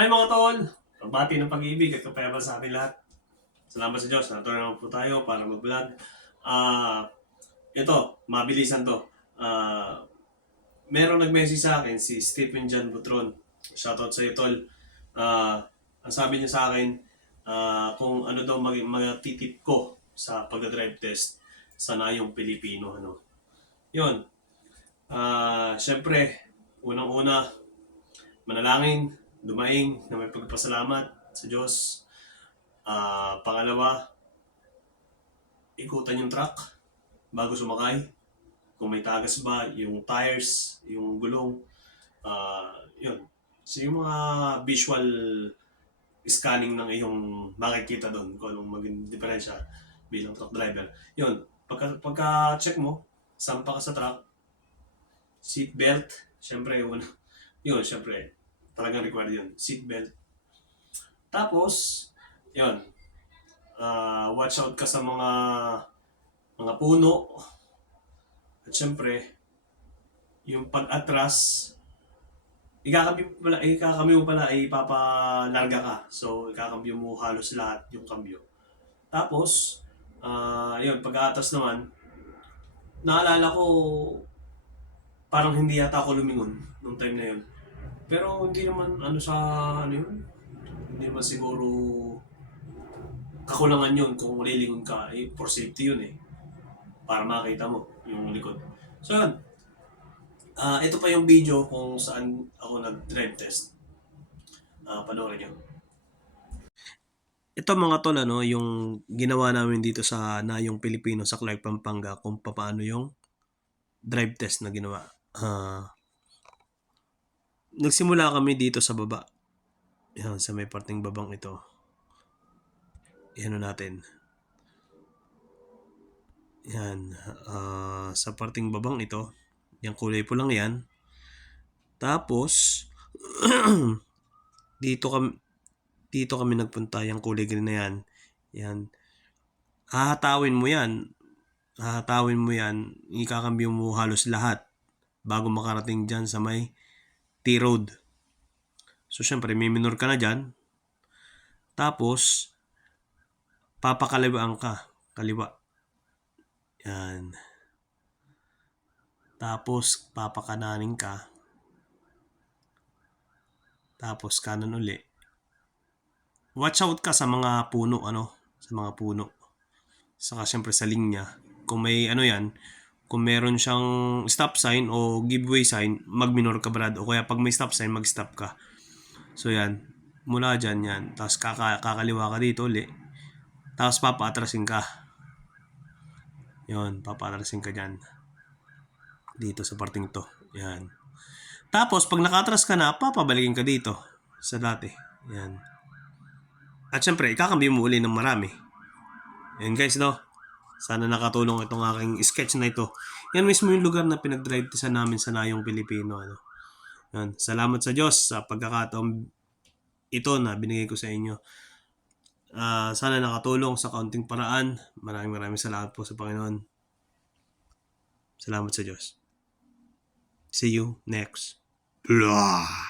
Hi mga tol! Pagbati ng pag-ibig at kapayapaan sa ating lahat. Salamat sa Diyos. Natuloy naman po tayo para mag-vlog. Ah, ito, mabilisan to. Ah, merong nag-message sa akin, si Stephen John Butron. Shoutout sa iyo, tol. Ah, ang sabi niya sa akin, ah, kung ano daw mag magtitip ko sa pagdadrive test sa nayong Pilipino. Ano. Yun. Ah, Siyempre, unang-una, manalangin, dumaing na may pagpasalamat sa Diyos. Ah, pangalawa, ikutan yung truck bago sumakay. Kung may tagas ba, yung tires, yung gulong. Ah, yun. So yung mga visual scanning ng iyong makikita doon kung anong maging diferensya bilang truck driver. Yun. Pagka, pagka check mo, sampa ka sa truck, seat belt, syempre yun, yun, syempre, talagang required yun, seat belt. Tapos, yun, ah, watch out ka sa mga mga puno. At syempre, yung pag-atras, ikakambyo mo pala, ikakambyo mo pala, ay ipapalarga ka. So, ikakambyo mo halos lahat yung kambyo. Tapos, ah, yun, pag-aatras naman, naalala ko, parang hindi yata ako lumingon nung time na yun. Pero hindi naman ano sa ano yun. Hindi naman siguro kakulangan yun kung lilingon ka. Eh, for safety yun eh. Para makita mo yung likod. So yun. Ah, ito pa yung video kung saan ako nag-drive test. Ah, panoorin nyo. Ito mga tol, ano, yung ginawa namin dito sa Nayong Pilipino sa Clark, Pampanga kung paano yung drive test na ginawa. Ah, nagsimula kami dito sa baba. Yan, sa may parting babang ito. Yan natin. Yan. ah, sa parting babang ito. Yung kulay po lang yan. Tapos, dito kami, dito kami nagpunta. Yung kulay green na yan. Yan. Hahatawin mo yan. Hahatawin mo yan. Ikakambyo mo halos lahat bago makarating dyan sa may T-Road. So, syempre, may minor ka na dyan. Tapos, papakalibaan ka. Kaliwa. Yan. Tapos, papakananin ka. Tapos, kanan uli. Watch out ka sa mga puno, ano? Sa mga puno. Saka, syempre, sa linya. Kung may, ano yan, kung meron siyang stop sign o giveaway sign, mag-minor ka brad. O kaya pag may stop sign, mag-stop ka. So yan, mula dyan yan. Tapos kaka, kakaliwa ka dito uli. Tapos papaatrasin ka. Yun, papaatrasin ka dyan. Dito sa parting to. Yan. Tapos pag nakatras ka na, papabalikin ka dito. Sa dati. Yan. At syempre, ikakambyo mo uli ng marami. Yan guys, no? Sana nakatulong itong aking sketch na ito. Yan mismo yung lugar na pinag-drive sa namin sa Nayong Pilipino. Ano. Yan. Salamat sa Diyos sa pagkakataon ito na binigay ko sa inyo. Ah, sana nakatulong sa kaunting paraan. Maraming maraming salamat po sa Panginoon. Salamat sa Diyos. See you next. Blah.